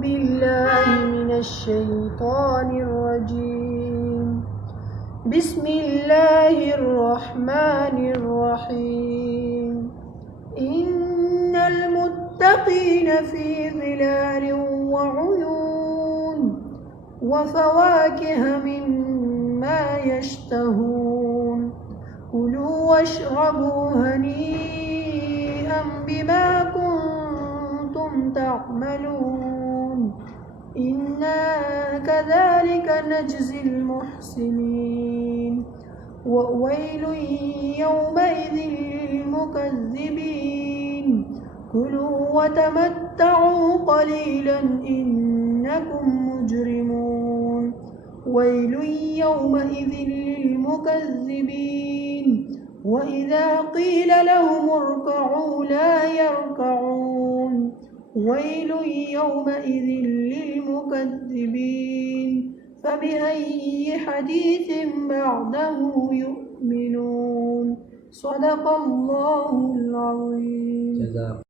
بالله من الشيطان الرجيم. بسم الله الرحمن الرحيم. إن المتقين في ظلال وعيون وفواكه مما يشتهون. كلوا واشربوا هنيئا بما كنتم تعملون. إنا كذلك نجزي المحسنين. وويل يومئذ للمكذبين. كلوا وتمتعوا قليلا إنكم مجرمون. ويل يومئذ للمكذبين. وإذا قيل لهم اركعوا لا يركعون. ويل يومئذ للمكذبين. فبأي حديث بعده يؤمنون. صدق الله العظيم.